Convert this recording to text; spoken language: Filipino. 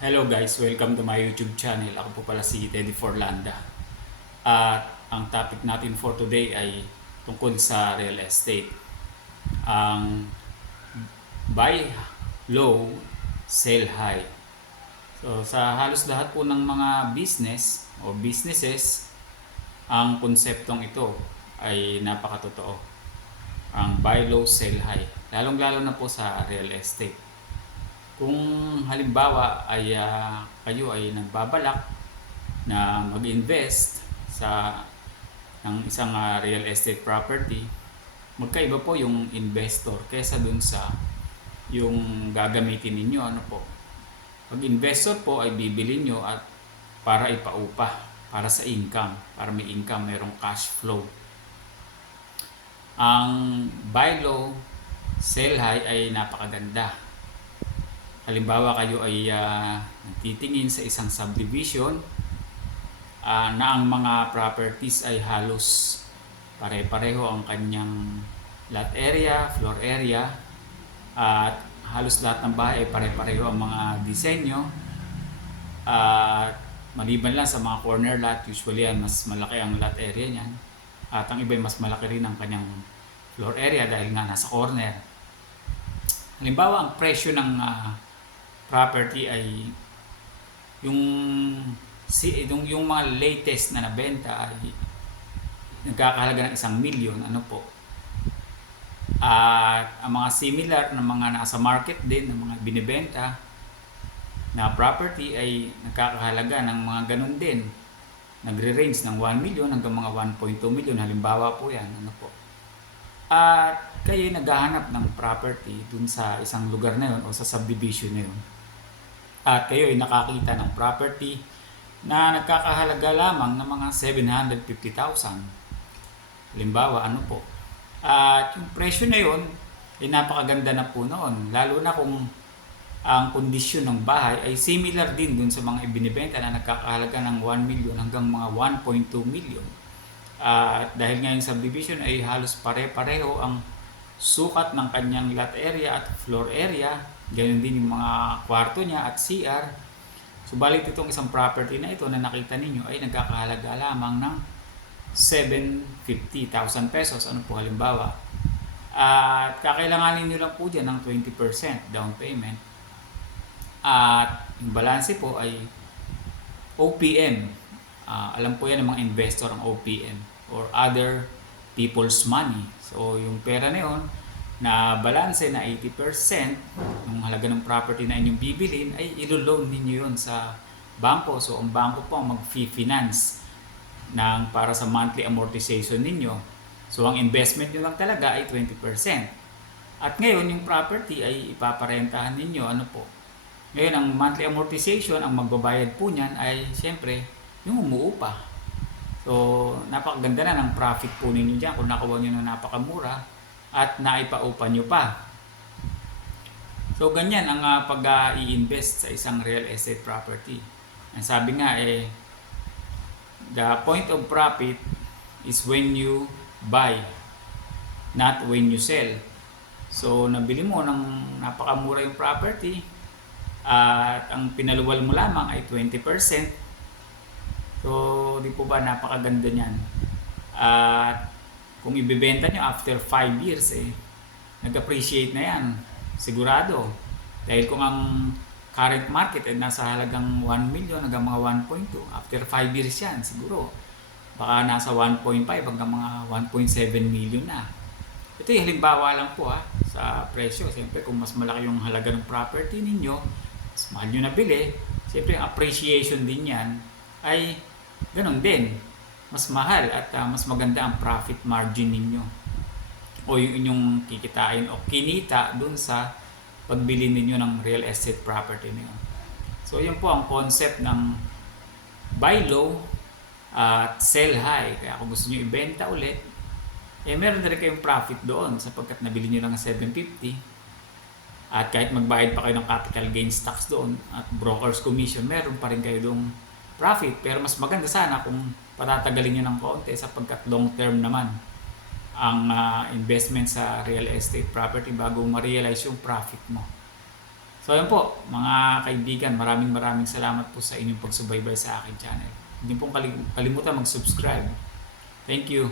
Hello guys, welcome to my YouTube channel. Ako po pala si Teddy Forlanda. At ang topic natin for today ay tungkol sa real estate. Ang buy low, sell high. So sa halos lahat po ng mga business o businesses, ang konseptong ito ay napakatotoo. Ang buy low, sell high. Lalong-lalo na po sa real estate. Kung halimbawa ay ah, kayo ay nagbabalak na mag-invest sa ng isang ah, real estate property, magkaiba po yung investor kaysa dun sa yung gagamitin ninyo ano po. Pag investor po ay bibili nyo at para ipaupa, para sa income, para may income, mayroong cash flow. Ang buy low, sell high ay napakaganda halimbawa kayo ay ah, nagtitingin sa isang subdivision ah, na ang mga properties ay halos pare-pareho ang kanyang lot area, floor area at halos lahat ng bahay ay pare-pareho ang mga disenyo. At maliban lang sa mga corner lot usually yan mas malaki ang lot area niyan. At ang iba ay mas malaki rin ang kanyang floor area dahil nga nasa corner. Halimbawa ang presyo ng ah, property ay yung si yung, yung mga latest na nabenta ay nagkakahalaga ng isang milyon ano po. At ang mga similar na mga nasa market din ng mga binibenta na property ay nagkakahalaga ng mga ganun din. Nagre-range ng 1 million hanggang mga 1.2 million. Halimbawa po yan ano po. At kayo naghahanap ng property dun sa isang lugar na yun o sa subdivision na yun at kayo ay nakakita ng property na nagkakahalaga lamang ng mga 750,000. Halimbawa, ano po? At yung presyo na yun, ay napakaganda na po noon. Lalo na kung ang kondisyon ng bahay ay similar din dun sa mga ibinibenta na nagkakahalaga ng 1 million hanggang mga 1.2 million. At dahil nga yung subdivision ay halos pare-pareho ang sukat ng kanyang lot area at floor area, Ganyan din yung mga kwarto niya at CR. Subalit itong isang property na ito na nakita ninyo ay nagkakahalaga lamang ng 750,000 pesos. Ano po halimbawa? At kakailanganin nyo lang po dyan ng 20% down payment. At yung balance po ay OPM. Ah, alam po yan ng mga investor ang OPM or other people's money. So yung pera na yun, na balanse na 80% ng halaga ng property na inyong bibilin ay ilo-loan ninyo yun sa bangko. So ang bangko po ang mag-finance ng para sa monthly amortization ninyo. So ang investment nyo lang talaga ay 20%. At ngayon yung property ay ipaparentahan ninyo. Ano po? Ngayon ang monthly amortization, ang magbabayad po niyan ay siyempre yung umuupa. So napakaganda na ng profit po ninyo dyan kung nakuha nyo na napakamura at naipaupa nyo pa. So ganyan ang uh, pag-i-invest sa isang real estate property. Ang sabi nga eh the point of profit is when you buy not when you sell. So nabili mo ng napakamura yung property at ang pinaluwal mo lamang ay 20%. So di po ba napakaganda niyan. At kung ibebenta nyo after 5 years eh, nag-appreciate na yan. Sigurado. Dahil kung ang current market ay nasa halagang 1 million hanggang mga 1.2, after 5 years yan, siguro. Baka nasa 1.5 hanggang mga 1.7 million na. Ito yung halimbawa lang po ha, sa presyo. Siyempre kung mas malaki yung halaga ng property ninyo, mas mahal nyo nabili, siyempre appreciation din yan ay ganun din mas mahal at uh, mas maganda ang profit margin ninyo o yung inyong kikitain o kinita dun sa pagbili ninyo ng real estate property niyo. So yun po ang concept ng buy low at sell high. Kaya kung gusto niyo ibenta ulit, eh meron na rin kayong profit doon sapagkat nabili niyo lang ng 750 at kahit magbayad pa kayo ng capital gains tax doon at broker's commission, meron pa rin kayo doon profit. Pero mas maganda sana kung patatagalin nyo ng konti sapagkat long term naman ang uh, investment sa real estate property bago ma-realize yung profit mo. So ayun po, mga kaibigan, maraming maraming salamat po sa inyong pagsubaybay sa akin channel. Hindi pong kalim- kalimutan mag-subscribe. Thank you.